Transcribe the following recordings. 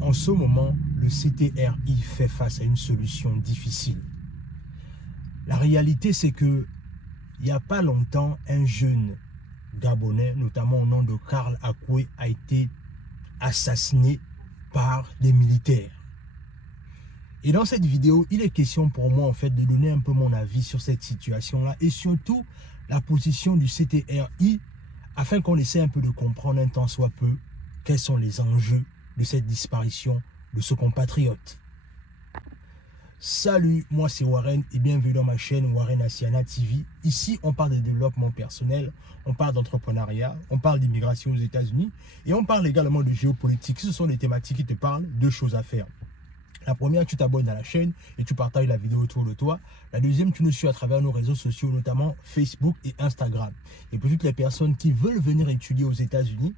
En ce moment, le CTRI fait face à une solution difficile. La réalité, c'est que il n'y a pas longtemps, un jeune Gabonais, notamment au nom de Karl Akwe, a été assassiné par des militaires. Et dans cette vidéo, il est question pour moi en fait de donner un peu mon avis sur cette situation-là et surtout la position du CTRI afin qu'on essaie un peu de comprendre un tant soit peu quels sont les enjeux de cette disparition de ce compatriote. Salut, moi c'est Warren et bienvenue dans ma chaîne Warren Asiana TV. Ici, on parle de développement personnel, on parle d'entrepreneuriat, on parle d'immigration aux États-Unis et on parle également de géopolitique. Ce sont des thématiques qui te parlent, deux choses à faire. La première, tu t'abonnes à la chaîne et tu partages la vidéo autour de toi. La deuxième, tu nous suis à travers nos réseaux sociaux, notamment Facebook et Instagram. Et pour toutes les personnes qui veulent venir étudier aux États-Unis,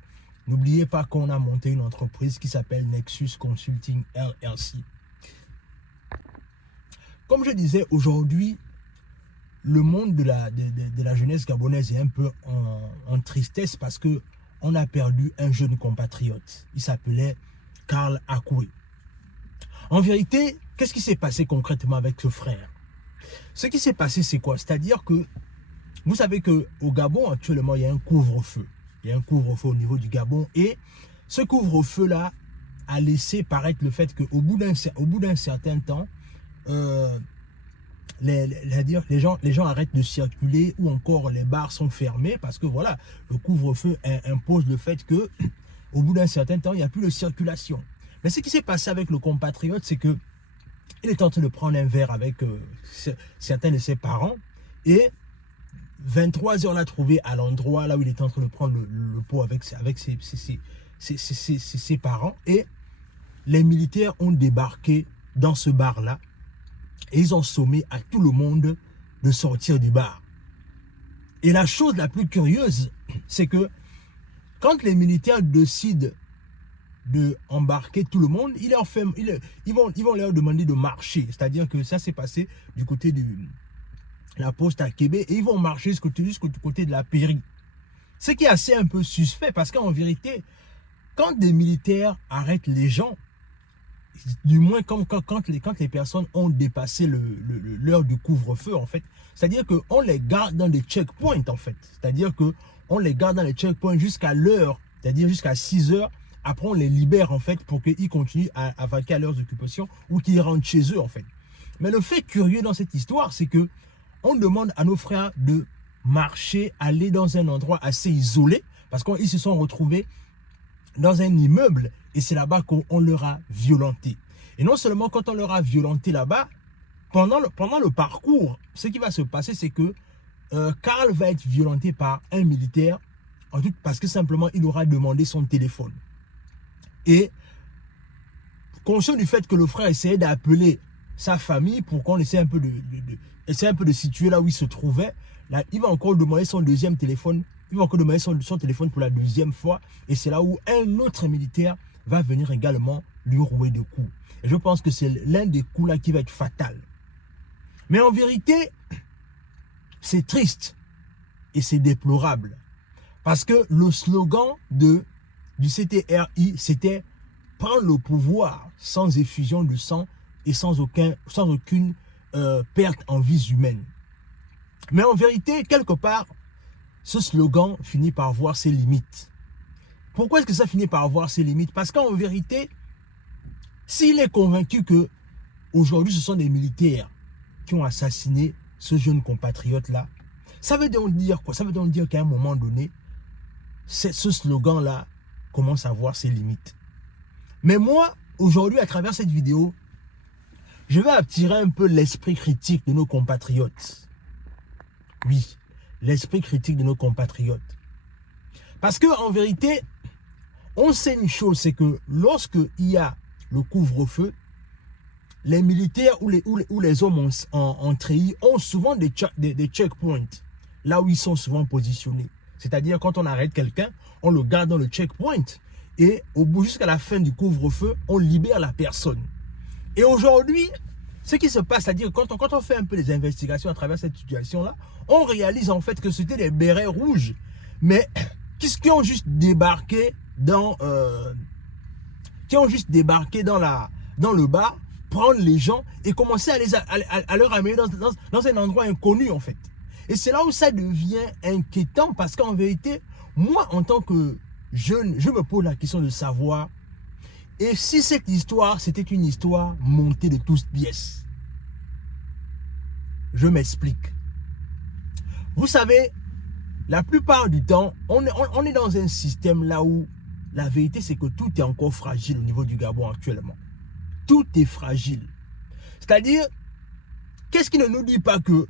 n'oubliez pas qu'on a monté une entreprise qui s'appelle Nexus Consulting LLC. Comme je disais, aujourd'hui, le monde de la jeunesse gabonaise est un peu en tristesse parce qu'on a perdu un jeune compatriote. Il s'appelait Karl Akwe. En vérité, qu'est-ce qui s'est passé concrètement avec ce frère? Ce qui s'est passé, c'est quoi? C'est-à-dire que, vous savez qu'au Gabon, actuellement, il y a un couvre-feu. Il y a un couvre-feu au niveau du Gabon. Et ce couvre-feu-là a laissé paraître le fait qu'au bout d'un certain temps, les gens arrêtent de circuler ou encore les bars sont fermés parce que voilà, le couvre-feu impose le fait que au bout d'un certain temps, il n'y a plus de circulation. Mais ce qui s'est passé avec le compatriote, c'est que il est en train de prendre un verre avec certains de ses parents et 23 heures l'a trouvé à l'endroit là où il est en train de prendre le pot avec ses parents et les militaires ont débarqué dans ce bar-là et ils ont sommé à tout le monde de sortir du bar. Et la chose la plus curieuse, c'est que quand les militaires décident de embarquer tout le monde, ils vont leur demander de marcher. C'est-à-dire que ça s'est passé du côté de la poste à Québec et ils vont marcher jusqu'au côté de la pairie. Ce qui est assez un peu suspect parce qu'en vérité, quand des militaires arrêtent les gens, du moins quand les personnes ont dépassé l'heure du couvre-feu en fait, c'est-à-dire qu'on les garde dans des checkpoints en fait. C'est-à-dire qu'on les garde dans les checkpoints jusqu'à l'heure, c'est-à-dire jusqu'à 6 heures. Après, on les libère en fait pour qu'ils continuent à vaquer à leurs occupations ou qu'ils rentrent chez eux en fait. Mais le fait curieux dans cette histoire, c'est que on demande à nos frères de marcher, aller dans un endroit assez isolé parce qu'ils se sont retrouvés dans un immeuble et c'est là-bas qu'on leur a violenté. Et non seulement quand on leur a violenté là-bas, pendant le parcours, ce qui va se passer, c'est que Karl va être violenté par un militaire parce que simplement il aura demandé son téléphone. Et conscient du fait que le frère essayait d'appeler sa famille pour qu'on essaie un peu de situer là où il se trouvait, là, il va encore demander son deuxième téléphone, il va encore demander son téléphone pour la deuxième fois, et c'est là où un autre militaire va venir également lui rouer de coups. Et je pense que c'est l'un des coups là qui va être fatal. Mais en vérité, c'est triste et c'est déplorable. Parce que le slogan du CTRI, c'était « Prendre le pouvoir sans effusion de sang et sans aucune perte en vies humaines ». Mais en vérité, quelque part, ce slogan finit par voir ses limites. Pourquoi est-ce que ça finit par avoir ses limites? Parce qu'en vérité, s'il est convaincu que aujourd'hui ce sont des militaires qui ont assassiné ce jeune compatriote-là, ça veut donc dire quoi? Ça veut donc dire qu'à un moment donné, ce slogan-là commence à voir ses limites. Mais moi, aujourd'hui, à travers cette vidéo, je vais attirer un peu l'esprit critique de nos compatriotes. Oui, l'esprit critique de nos compatriotes. Parce qu'en vérité, on sait une chose, c'est que lorsqu'il y a le couvre-feu, les militaires ou les hommes en treillis ont souvent des checkpoints, là où ils sont souvent positionnés. C'est-à-dire quand on arrête quelqu'un, on le garde dans le checkpoint et au bout jusqu'à la fin du couvre-feu, on libère la personne. Et aujourd'hui, ce qui se passe, c'est-à-dire quand on fait un peu des investigations à travers cette situation-là, on réalise en fait que c'était des bérets rouges, mais qui ont juste débarqué qui ont juste débarqué dans le bar, prendre les gens et commencer à leur amener dans un endroit inconnu en fait. Et c'est là où ça devient inquiétant parce qu'en vérité, moi en tant que jeune, je me pose la question de savoir, et si cette histoire, c'était une histoire montée de toutes pièces? Je m'explique. Vous savez, la plupart du temps, on est dans un système là où la vérité c'est que tout est encore fragile au niveau du Gabon actuellement. Tout est fragile. C'est-à-dire, qu'est-ce qui ne nous dit pas que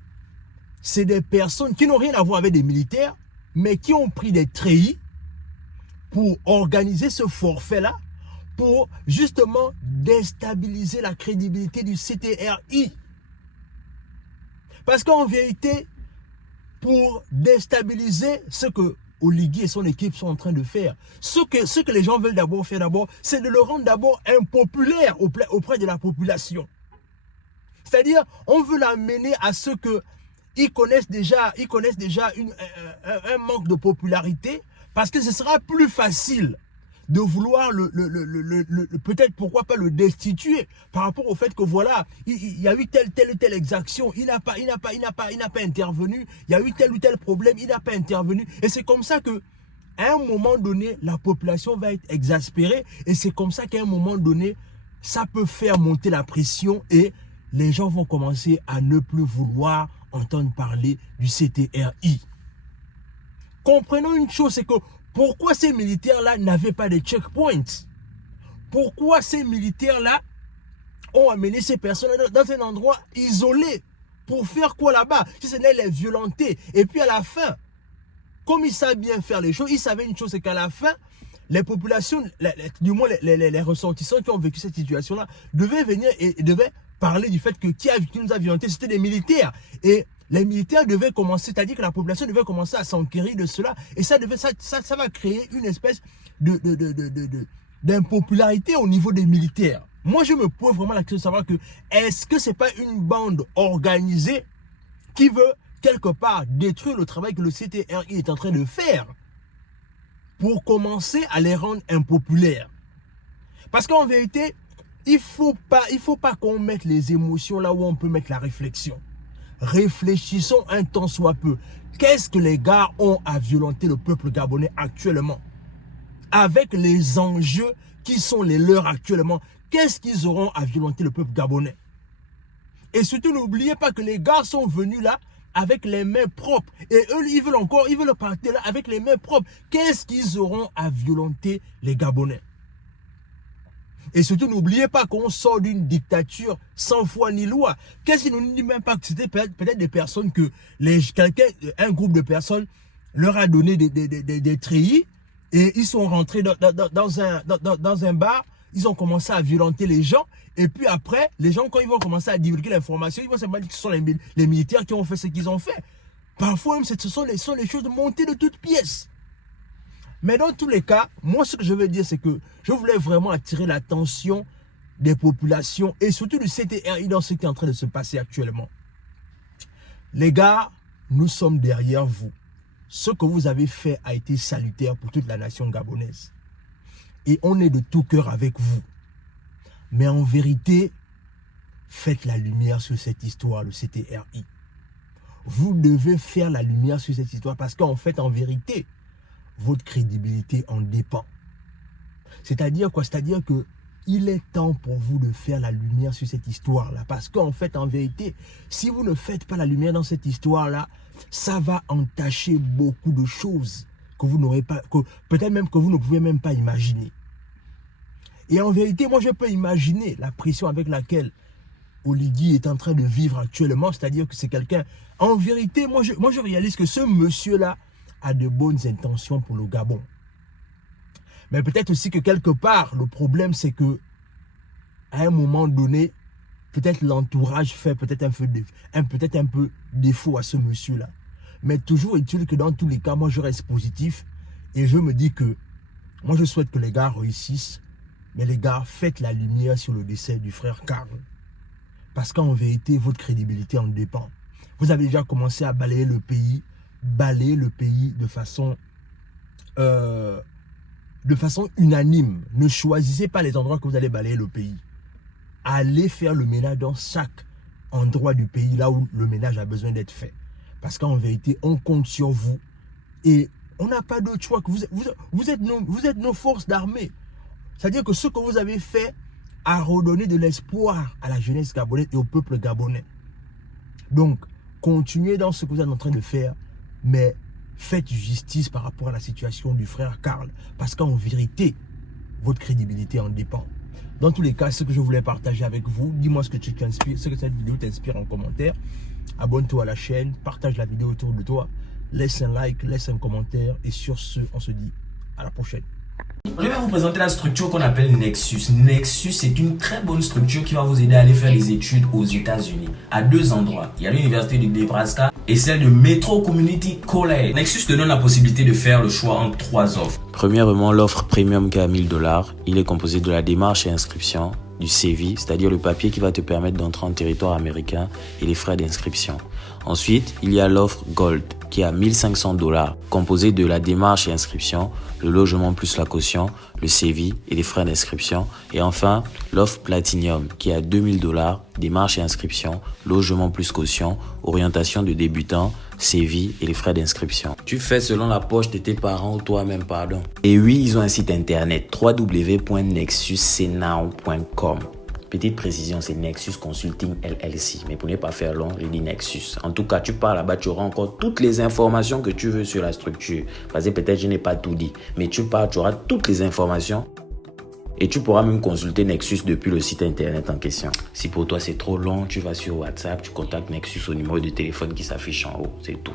c'est des personnes qui n'ont rien à voir avec des militaires, mais qui ont pris des treillis pour organiser ce forfait-là, pour justement déstabiliser la crédibilité du CTRI. Parce qu'en vérité, pour déstabiliser ce que Oligui et son équipe sont en train de faire, ce que les gens veulent d'abord faire c'est de le rendre d'abord impopulaire auprès de la population. C'est-à-dire, on veut l'amener à ce que ils connaissent déjà un manque de popularité, parce que ce sera plus facile de vouloir peut-être pourquoi pas le destituer par rapport au fait que voilà, il y a eu telle exaction, il n'a pas intervenu, il y a eu tel ou tel problème, il n'a pas intervenu, et c'est comme ça que à un moment donné la population va être exaspérée, et c'est comme ça qu'à un moment donné ça peut faire monter la pression et les gens vont commencer à ne plus vouloir entendre parler du CTRI. Comprenons une chose, c'est que pourquoi ces militaires-là n'avaient pas de checkpoints? Pourquoi ces militaires-là ont amené ces personnes dans un endroit isolé? Pour faire quoi là-bas? Si ce n'est les violenter. Et puis à la fin, comme ils savent bien faire les choses, ils savaient une chose, c'est qu'à la fin, les populations, du moins les ressortissants qui ont vécu cette situation-là, devaient venir et devaient parler du fait que qui nous a violentés, c'était des militaires. Et les militaires devaient commencer, c'est-à-dire que la population devait commencer à s'enquérir de cela. Et ça va créer une espèce d'impopularité au niveau des militaires. Moi, je me pose vraiment la question de savoir que est-ce que ce n'est pas une bande organisée qui veut quelque part détruire le travail que le CTRI est en train de faire pour commencer à les rendre impopulaires? Parce qu'en vérité, il ne faut pas qu'on mette les émotions là où on peut mettre la réflexion. Réfléchissons un temps soit peu. Qu'est-ce que les gars ont à violenter le peuple gabonais actuellement? Avec les enjeux qui sont les leurs actuellement, qu'est-ce qu'ils auront à violenter le peuple gabonais? Et surtout, n'oubliez pas que les gars sont venus là avec les mains propres. Et eux, ils veulent partir là avec les mains propres. Qu'est-ce qu'ils auront à violenter les Gabonais? Et surtout, n'oubliez pas qu'on sort d'une dictature sans foi ni loi. Qu'est-ce qui nous dit même pas que c'était peut-être des personnes que un groupe de personnes leur a donné des treillis et ils sont rentrés dans un bar, ils ont commencé à violenter les gens. Et puis après, les gens, quand ils vont commencer à divulguer l'information, ils vont se dire que ce sont les militaires qui ont fait ce qu'ils ont fait. Parfois même, ce sont les choses montées de toutes pièces. Mais dans tous les cas, moi ce que je veux dire, c'est que je voulais vraiment attirer l'attention des populations et surtout du CTRI dans ce qui est en train de se passer actuellement. Les gars, nous sommes derrière vous. Ce que vous avez fait a été salutaire pour toute la nation gabonaise. Et on est de tout cœur avec vous. Mais en vérité, faites la lumière sur cette histoire, le CTRI. Vous devez faire la lumière sur cette histoire parce qu'en fait, en vérité, votre crédibilité en dépend. C'est-à-dire quoi? C'est-à-dire que il est temps pour vous de faire la lumière sur cette histoire-là. Parce qu'en fait, en vérité, si vous ne faites pas la lumière dans cette histoire-là, ça va entacher beaucoup de choses que vous n'aurez pas, peut-être même que vous ne pouvez même pas imaginer. Et en vérité, moi, je peux imaginer la pression avec laquelle Oligui est en train de vivre actuellement. C'est-à-dire que c'est quelqu'un... En vérité, moi, je réalise que ce monsieur-là a de bonnes intentions pour le Gabon. Mais peut-être aussi que quelque part, le problème, c'est que à un moment donné, peut-être l'entourage fait peut-être un peu défaut à ce monsieur-là. Mais toujours est-il que dans tous les cas, moi, je reste positif et je me dis que moi, je souhaite que les gars réussissent. Mais les gars, faites la lumière sur le décès du frère Karl. Parce qu'en vérité, votre crédibilité en dépend. Vous avez déjà commencé à balayer le pays de façon de façon unanime. Ne choisissez pas les endroits que vous allez balayer le pays. Allez faire le ménage dans chaque endroit du pays, là où le ménage a besoin d'être fait. Parce qu'en vérité, on compte sur vous. Et on n'a pas d'autre choix que vous êtes nos forces d'armée. C'est-à-dire que ce que vous avez fait a redonné de l'espoir à la jeunesse gabonaise et au peuple gabonais. Donc, continuez dans ce que vous êtes en train de faire, mais faites justice par rapport à la situation du frère Karl. Parce qu'en vérité, votre crédibilité en dépend. Dans tous les cas, ce que je voulais partager avec vous, dis-moi ce que ce que cette vidéo t'inspire en commentaire. Abonne-toi à la chaîne, partage la vidéo autour de toi, laisse un like, laisse un commentaire. Et sur ce, on se dit à la prochaine. Je vais vous présenter la structure qu'on appelle Nexus. Nexus, c'est une très bonne structure qui va vous aider à aller faire des études aux États-Unis. À deux endroits. Il y a l'université de Nebraska et celle de Metro Community College. Nexus te donne la possibilité de faire le choix entre 3 offres. Premièrement, l'offre premium qui est à 1000 $. Il est composé de la démarche et inscription, du CV, c'est-à-dire le papier qui va te permettre d'entrer en territoire américain, et les frais d'inscription. Ensuite, il y a l'offre Gold qui est à 1500 $, composée de la démarche et inscription, le logement plus la caution, le CV et les frais d'inscription. Et enfin, l'offre Platinum qui est à 2000 $, démarche et inscription, logement plus caution, orientation de débutant, CV et les frais d'inscription. Tu fais selon la poche de tes parents ou toi-même, pardon. Et oui, ils ont un site internet www.nexuscnow.com. Petite précision, c'est Nexus Consulting LLC. Mais pour ne pas faire long, je dis Nexus. En tout cas, tu pars là-bas, tu auras encore toutes les informations que tu veux sur la structure. Parce que peut-être je n'ai pas tout dit. Mais tu pars, tu auras toutes les informations. Et tu pourras même consulter Nexus depuis le site internet en question. Si pour toi c'est trop long, tu vas sur WhatsApp, tu contactes Nexus au numéro de téléphone qui s'affiche en haut. C'est tout.